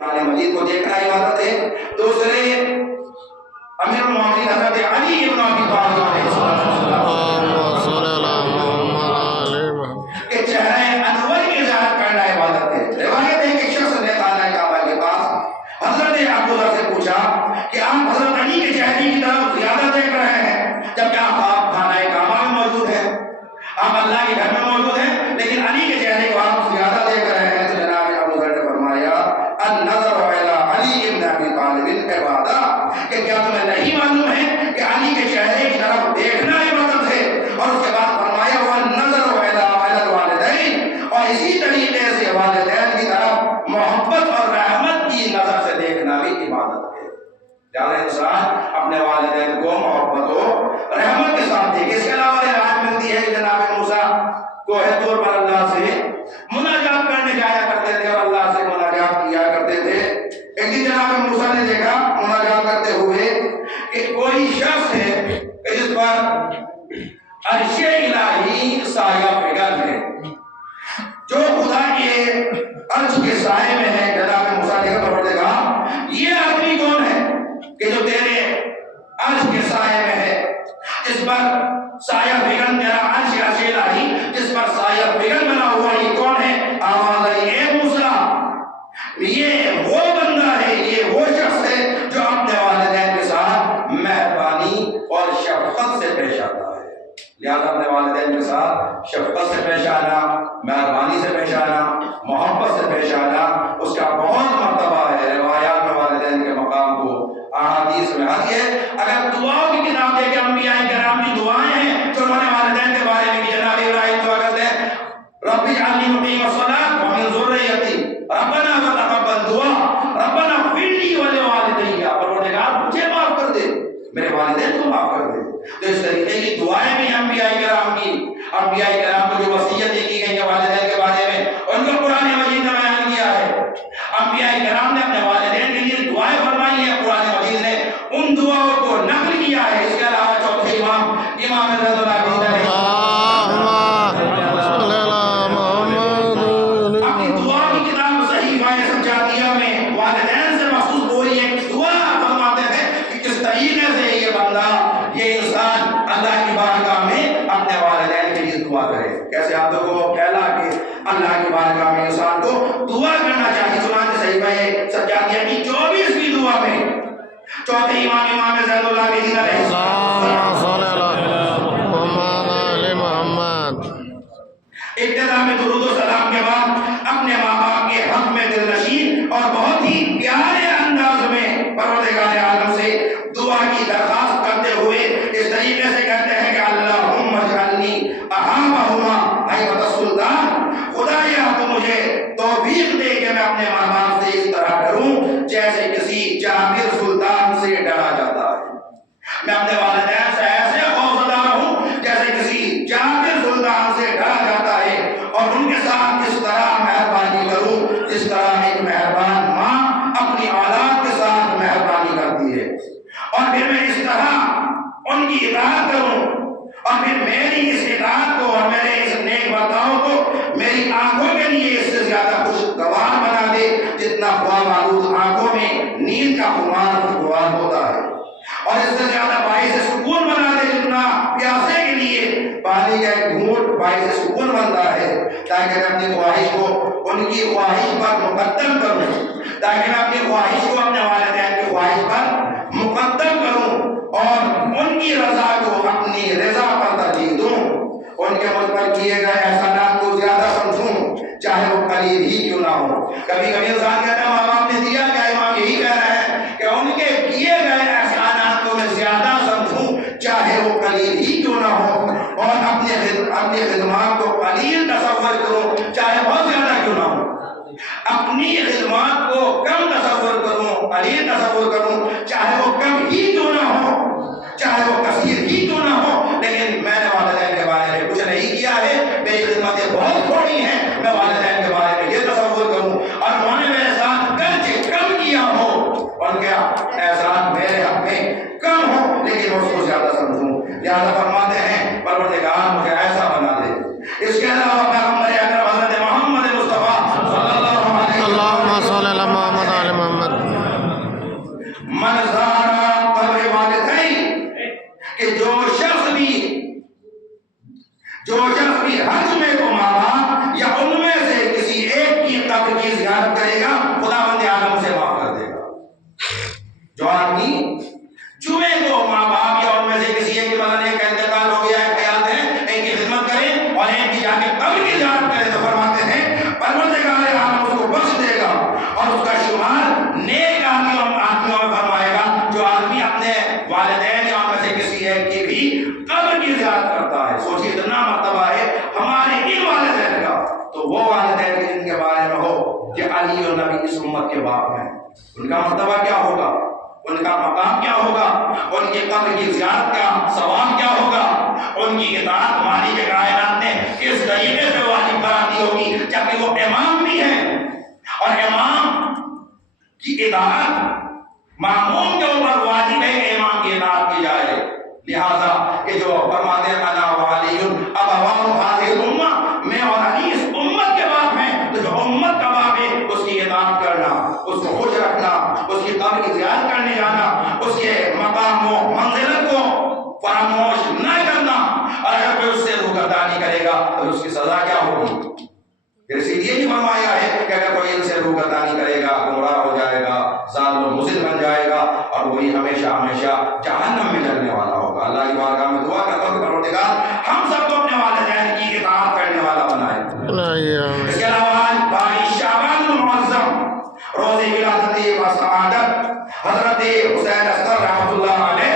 قرآن مجید کو دیکھنا عبادت ہے. دوسرے امیر المومنین حضرت علی ابن ابی طالب علیہ السلام کہ چہرہ انور کی ظاہر کرنا عبادت ہے. روایت ہے کہ ایک شخص نے خانہ کعبہ کے پاس حضرت ابو ذر سے پوچھا کہ آپ حضرت علی کے چہرے کی طرف زیادہ دیکھ رہے ہیں جبکہ آپ خانہ کعبہ میں موجود ہیں, آپ اللہ کے گھر میں موجود ہیں, لیکن علی کے چہرے کو آپ زیادہ دیکھ رہے ہیں. تو جناب ابو ذر نے فرمایا النظر الی علی ابن ابی طالب عبادہ, کہ کیا تمہیں نہیں معلوم ہے کہ علی کے چہرے کی طرف دیکھنا عبادت ہے. اور اس کے بعد فرمایا والنظر الی الوالدین, اور اسی طریقے سے والدین کی طرف محبت اور رحمت کی نظر سے دیکھنا بھی عبادت ہے. لہذا انسان اپنے والدین کو محبت و رحمت کے ساتھ دیکھے. اس کے علاوہ روایت ملتی ہے کہ جناب موسیٰ کوہ طور پر اللہ سے مناجات کرنے جایا کرتے تھے اور اللہ سے مناجات کیا کرتے تھے. ایک دن جناب موسیٰ نے دیکھا مناجات کرتے ہوئے کہ کوئی شخص ہے کہ جس پر عرش الہی سایہ فگن ہے, جو خدا کے عرش کے سائے میں ہے. جناب موسیٰ نے کہا یہ آدمی کون ہے کہ جو تیرے عرش کے سائے میں ہے, جس پر سایہ فگن تیرا عرش الہی جس پر سایہ فگن بنا ہوا, یہ کون ہے؟ آواز آئی اے موسیٰ یہ وہ بندہ ہے, یہ وہ شخص ہے جو اپنے والدین کے ساتھ مہربانی اور شفقت سے پیش آتا ہے. لہذا اپنے والدین کے ساتھ شفقت سے پیش آنا, مہربانی سے پیش آنا, محبت سے پیش آنا اس کا بہت مرتبہ ہے. روایات میں والدین کے مقام کو احادیث میں آتی ہے. اگر دعاؤں کی کتاب دیکھیں انبیاء کرام کی دعائیں ہیں جو انہوں نے والدین کے بارے میں کی. جناب ابراہیم دعا کرتے ہیں رب اجعلنی مقیم الصلاۃ ومن ذریتی ربنا وتقبل دعا ربنا اغفر لی ولوالدی, پروردگار مجھے معاف کر دے, میرے والدین کو معاف کر دے. تو اس طریقے کی دعائیں بھی انبیاء کرام کی, انبیاء کرام کو جو وصیتیں کی گئی ہیں والدین کے بارے میں ان کو قرآن مجید نے بیان کیا ہے. انبیاء کرام نے اپنے والدین کے لیے دعائیں فرمائی ہیں, قرآن مجید نے ان دعاؤں کو نقل کیا ہے. اس کے علاوہ چوتھے امام رضی اللہ اپنی دعا کی کتاب صحیفہ سجادیہ میں والدین سے مخصوص بولی ہے, دعا فرماتے ہیں کہ کس طریقے سے یہ بندہ یہ انسان اللہ کی بارگاہ میں اپنے والدین کے لیے دعا کرے. کیسے آپ لوگوں کو کہلا کہ اللہ کی بارگاہ میں انسان کو دعا کرنا چاہیے. چنانچہ صحیفہ سجادیہ کی 24ویں دعا میں چوتھے امام زین العابدین علیہ ابتدا میں درود و سلام کے بعد اپنے ماں باپ کے حق میں دل نشین اور بہت ہی پیارے انداز میں پروردگار عالم سے دعا کی درخواست کرتے ہوئے اس طریقے سے کہتے ہیں کہ اللہم اجعلنی احابہما حیبت السلطان, خدایا تو مجھے توفیق دے کہ میں اپنے ماں باپ سے اس طرح ڈروں جیسے کسی جابر سلطان سے ڈرا جاتا ہے. میں اپنے والدین سے ایسے خوفزدہ رہوں جیسے کسی جابر سلطان سے ڈرا جاتا ہے, اور ان کے ساتھ اس طرح مہربانی کروں جس طرح ایک مہربان ماں اپنی اولاد کے ساتھ مہربانی کرتی ہے. اور پھر میں اس طرح ان کی اطاعت کروں, اور پھر میری اس اطاعت کو اور میرے اس نیک برتاؤ کو میری آنکھوں کے لیے اس سے زیادہ خوشگوار بنا دے جتنا خواب آلود آنکھوں میں نیند کا خمار خوشگوار ہوتا ہے, اور اس سے زیادہ باعث سکون بنا دے جتنا پیاسے کے لیے پانی کا ایک گھونٹ باعث سکون بنتا ہے, تاکہ میں اپنی خواہش کو ان کی خواہش پر مقدم کروں, تاکہ میں اپنی خواہش کو اپنے والدین کی خواہش پر مقدم کروں اور ان کی رضا کو اپنی رضا پر ترجیح دوں, ان کے مجھ پر کیے گئے احسانات کو زیادہ سمجھوں چاہے وہ قلیل ہی کیوں نہ ہو. کبھی کبھی انسان کہتا ہے ماں باپ نے دیا کیا, امام یہی کہہ رہے ہیں کہ ان کے کیے گئے احسانات کو میں زیادہ سمجھوں چاہے وہ قلیل ہی کیوں نہ ہو, اور اپنی خدمات کو قلیل تصور کروں چاہے بہت زیادہ کیوں نہ ہو, اپنی خدمات کو کم تصور کروں قلیل تصور کروں چاہے وہ کم ہی کیوں نہ ہو چاہے وہ کثیر ہی کیوں نہ ہو. لیکن میں نے والدین کے بارے میں کچھ نہیں کیا ہے, میری خدمتیں بہت تھوڑی ہیں, میں والدین کے بارے میں یہ تصور کروں اور انہوں نے میرے ساتھ گرچہ کم کیا ہو, ان کا احسان میرے حق میں کم ہو لیکن اس کو زیادہ سمجھوں. لہذا فرماتے ہیں پروردگار مجھے ایسا بنا دے. اس کے علاوہ پیغمبر اکرم حضرت محمد مصطفیٰ صلی اللہ علیہ وسلم من زارا قبر والدین، کہ جو شخص بھی ہر جمعے کو ماں باپ یا ان میں سے کسی ایک کی قبر کی زیارت کرے گا، خداوند عالم اسے معاف کر دے گا۔ جو آدمی جمعے کو ماں باپ یا ان میں سے کسی ایک کا انتقال ہو گیا ہے، خیال ہے ان کی خدمت کریں اور ان کی جا کے قبر کی زیارت کریں، تو فرماتے ہیں پروردگار عالم اس کو بخش دے گا اور اس کا شمار نیک آدمیوں میں فرمائے گا۔ جو آدمی اپنے والدین یا ان میں سے کسی ایک کی بھی قبر کی زیارت کرتا ہے، سوچیے اتنا مرتبہ ہے ہمارے ان والدین کا، تو وہ والدین جن کے بارے میں ہو کہ علی اور نبی اس امت کے باپ ہیں، ان کا مرتبہ کیا ہوگا، ان کا مقام کیا ہوگا، ان کی قبر کی زیارت کا ثواب کیا ہوگا، ان کی اطاعت مالک کائنات نے کس طریقے سے واجب کرا دی ہوگی، جبکہ وہ امام بھی ہیں، اور امام کی اطاعت ماموم کے اوپر واجب ہے کہ امام کی اطاعت کی جائے۔ لہذا کہ جو فرماتے ہیں انا وعلی ابواہ هذه الامہ، میں اور علی اس امت کے باپ ہیں، تو جو امت کا باپ ہے اس کی اطاعت کرنا، اس کو خوش رکھنا، اس کی قبر کی زیارت کرنے جانا، اس کے مقام و منزلت کو فراموش نہ کرنا، اور اگر کوئی اس سے روگردانی کرے گا تو اس کی سزا کیا ہوگی۔ پھر اسی لیے نہیں فرمایا ہے کہ اگر کوئی ان سے روگردانی کرے گا گمراہ ہو جائے گا، ظالم و مضل بن جائے گا، اور وہی ہمیشہ ہمیشہ جہنم میں جلنے والا ہوگا۔ اللہ کی بارگاہ میں دعا کرتا ہوں کہ پروردگار ہم سب کو اپنے والدین کی اطاعت کرنے والا بنائے۔ اس کے علاوہ بائی شعبان المعظم روز ولادت و سعادت حضرت حسین اصغر رحمۃ اللہ علیہ